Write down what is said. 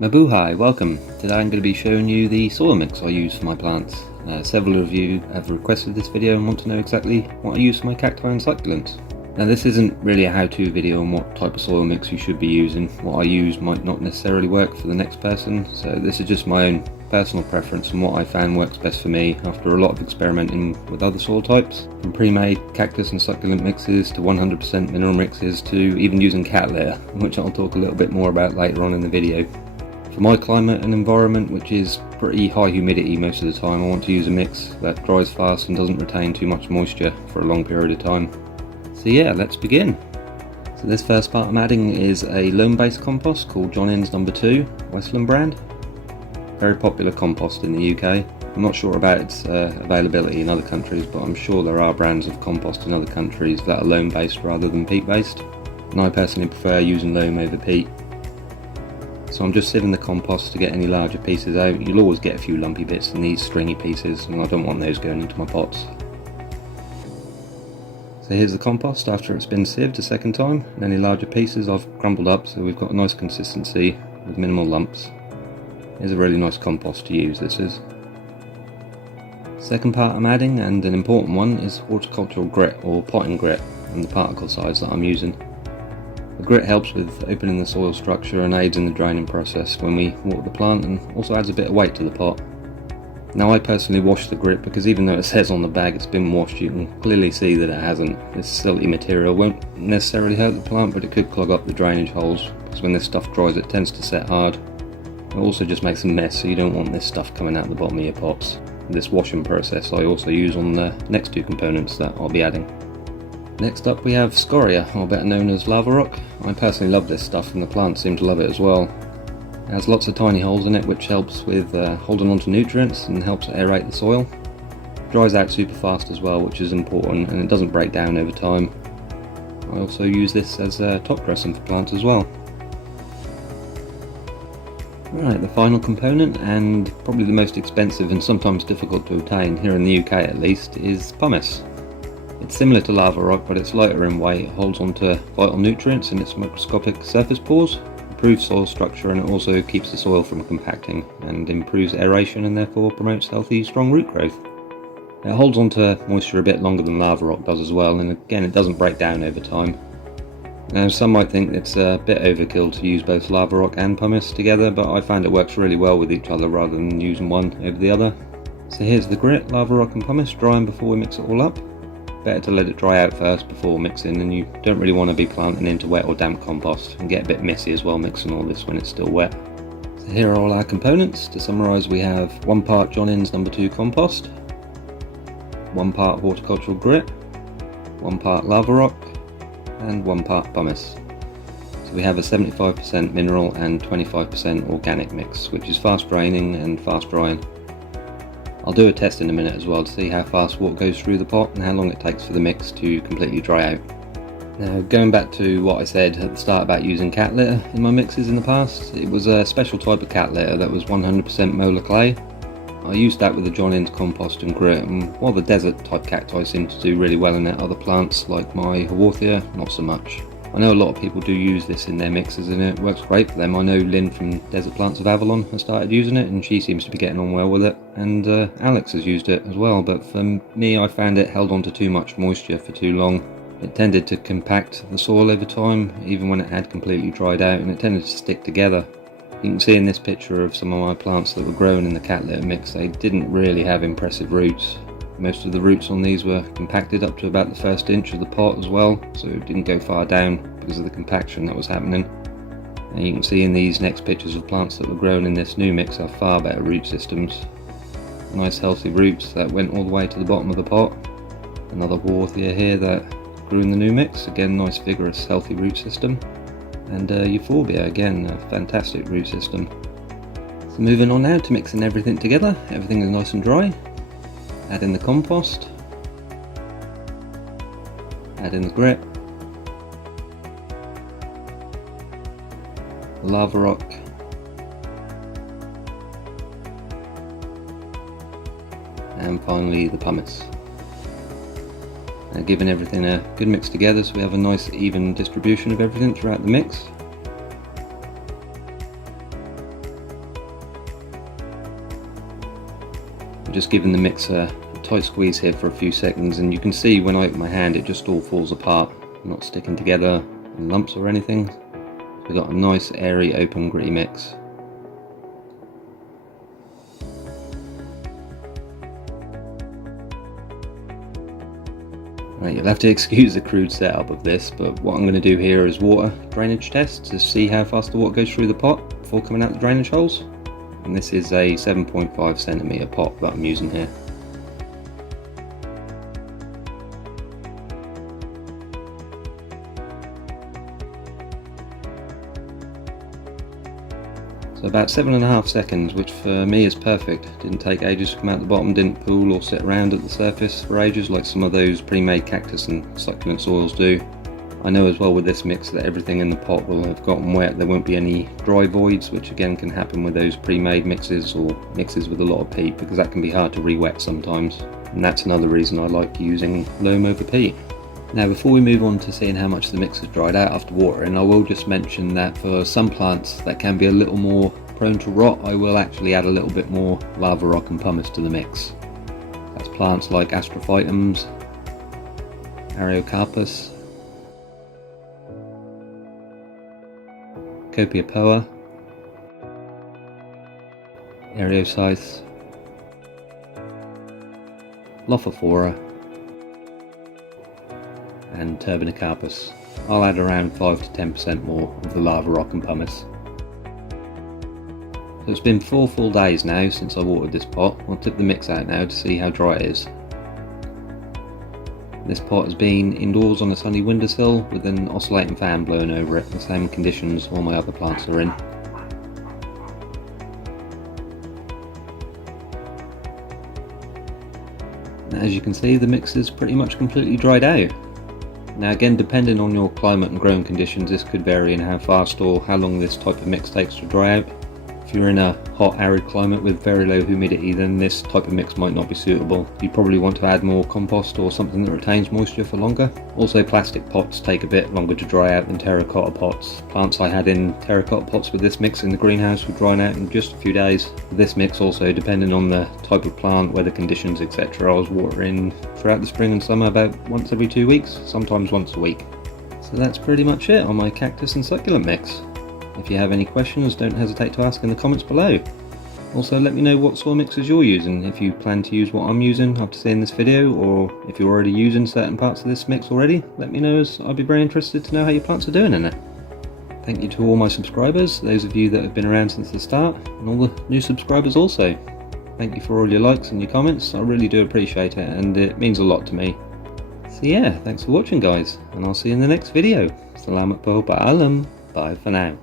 Mabuhay, welcome. Today I'm going to be showing you the soil mix I use for my plants. Several of you have requested this video and want to know exactly what I use for my cacti and succulents. Now this isn't really a how-to video on what type of soil mix you should be using. What I use might not necessarily work for the next person, so this is just my own personal preference and what I found works best for me after a lot of experimenting with other soil types, from pre-made cactus and succulent mixes to 100% mineral mixes to even using cat litter, which I'll talk a little bit more about later on in the video. For my climate and environment, which is pretty high humidity most of the time, I want to use a mix that dries fast and doesn't retain too much moisture for a long period of time. So yeah, let's begin. So this first part I'm adding is a loam based compost called John Innes No. 2 Westland brand. Very popular compost in the UK. I'm not sure about its availability in other countries, but I'm sure there are brands of compost in other countries that are loam based rather than peat based, and I personally prefer using loam over peat. So I'm just sieving the compost to get any larger pieces out. You'll always get a few lumpy bits in these stringy pieces, and I don't want those going into my pots. So here's the compost after it's been sieved a second time, and any larger pieces I've crumbled up so we've got a nice consistency with minimal lumps. Here's a really nice compost to use, this is. Second part I'm adding, and an important one, is horticultural grit or potting grit, and the particle size that I'm using. The grit helps with opening the soil structure and aids in the draining process when we water the plant, and also adds a bit of weight to the pot. Now I personally wash the grit because even though it says on the bag it's been washed, you can clearly see that it hasn't. This silty material won't necessarily hurt the plant, but it could clog up the drainage holes because when this stuff dries it tends to set hard. It also just makes a mess, so you don't want this stuff coming out the bottom of your pots. This washing process I also use on the next two components that I'll be adding. Next up we have scoria, or better known as lava rock. I personally love this stuff and the plants seem to love it as well. It has lots of tiny holes in it which helps with holding on to nutrients and helps aerate the soil. It dries out super fast as well, which is important, and it doesn't break down over time. I also use this as top dressing for plants as well. Right, the final component, and probably the most expensive and sometimes difficult to obtain, here in the UK at least, is pumice. It's similar to lava rock, but it's lighter in weight. It holds onto vital nutrients in its microscopic surface pores, improves soil structure, and it also keeps the soil from compacting and improves aeration and therefore promotes healthy, strong root growth. It holds onto moisture a bit longer than lava rock does as well, and again it doesn't break down over time. Now some might think it's a bit overkill to use both lava rock and pumice together, but I found it works really well with each other rather than using one over the other. So here's the grit, lava rock and pumice drying before we mix it all up. Better to let it dry out first before mixing, and you don't really want to be planting into wet or damp compost and get a bit messy as well mixing all this when it's still wet. So here are all our components. To summarise, we have 1 part John Innes No. 2 compost, 1 part horticultural grit, 1 part lava rock, and 1 part pumice. So we have a 75% mineral and 25% organic mix, which is fast draining and fast drying. I'll do a test in a minute as well to see how fast water goes through the pot and how long it takes for the mix to completely dry out. Now going back to what I said at the start about using cat litter in my mixes in the past, it was a special type of cat litter that was 100% molar clay. I used that with the John Innes compost and grit, and while the desert type cacti seem to do really well in it, other plants like my Horticultural not so much. I know a lot of people do use this in their mixes and it works great for them. I know Lynn from Desert Plants of Avalon has started using it and she seems to be getting on well with it, and Alex has used it as well, but for me I found it held on to too much moisture for too long. It tended to compact the soil over time even when it had completely dried out, and it tended to stick together. You can see in this picture of some of my plants that were grown in the cat litter mix, they didn't really have impressive roots. Most of the roots on these were compacted up to about the first inch of the pot as well, so it didn't go far down because of the compaction that was happening. And you can see in these next pictures of plants that were grown in this new mix have far better root systems. Nice healthy roots that went all the way to the bottom of the pot. Another Horticultural here that grew in the new mix, again nice vigorous healthy root system. And Euphorbia, again a fantastic root system. So moving on now to mixing everything together. Everything is nice and dry. Add in the compost, add in the grit, the lava rock, and finally the pumice. Now giving everything a good mix together so we have a nice even distribution of everything throughout the mix. I'm just giving the mix a tight squeeze here for a few seconds, and you can see when I open my hand it just all falls apart, not sticking together in lumps or anything. So we've got a nice airy open gritty mix. Right, you'll have to excuse the crude setup of this, but what I'm going to do here is water drainage test to see how fast the water goes through the pot before coming out the drainage holes. And this is a 7.5 centimetre pot that I'm using here. So about 7.5 seconds, which for me is perfect. Didn't take ages to come out the bottom, didn't pool or sit around at the surface for ages like some of those pre-made cactus and succulent soils do. I know as well with this mix that everything in the pot will have gotten wet. There won't be any dry voids, which again can happen with those pre-made mixes or mixes with a lot of peat, because that can be hard to re-wet sometimes. And that's another reason I like using loam over peat. Now before we move on to seeing how much the mix has dried out after watering, I will just mention that for some plants that can be a little more prone to rot, I will actually add a little bit more lava rock and pumice to the mix. That's plants like astrophytums, Ariocarpus, Copiapoa, Eriocythes, Lophophora, and Turbinicarpus. I'll add around 5 to 10% more of the lava rock and pumice. So it's been 4 full days now since I watered this pot. I'll tip the mix out now to see how dry it is. This pot has been indoors on a sunny windowsill with an oscillating fan blowing over it, the same conditions all my other plants are in. Now, as you can see, the mix is pretty much completely dried out. Now again, depending on your climate and growing conditions, this could vary in how fast or how long this type of mix takes to dry out. If you're in a hot arid climate with very low humidity, then this type of mix might not be suitable. You probably want to add more compost or something that retains moisture for longer. Also, plastic pots take a bit longer to dry out than terracotta pots. Plants I had in terracotta pots with this mix in the greenhouse were drying out in just a few days. This mix also, depending on the type of plant, weather conditions, etc., I was watering throughout the spring and summer about once every 2 weeks, sometimes once a week. So that's pretty much it on my cactus and succulent mix. If you have any questions, don't hesitate to ask in the comments below. Also, let me know what soil mixes you're using, if you plan to use what I'm using after seeing this video, or if you're already using certain parts of this mix already, let me know, as I'd be very interested to know how your plants are doing in it. Thank you to all my subscribers, those of you that have been around since the start, and all the new subscribers also. Thank you for all your likes and your comments, I really do appreciate it, and it means a lot to me. So yeah, thanks for watching guys, and I'll see you in the next video. Salamat po paalam, bye for now.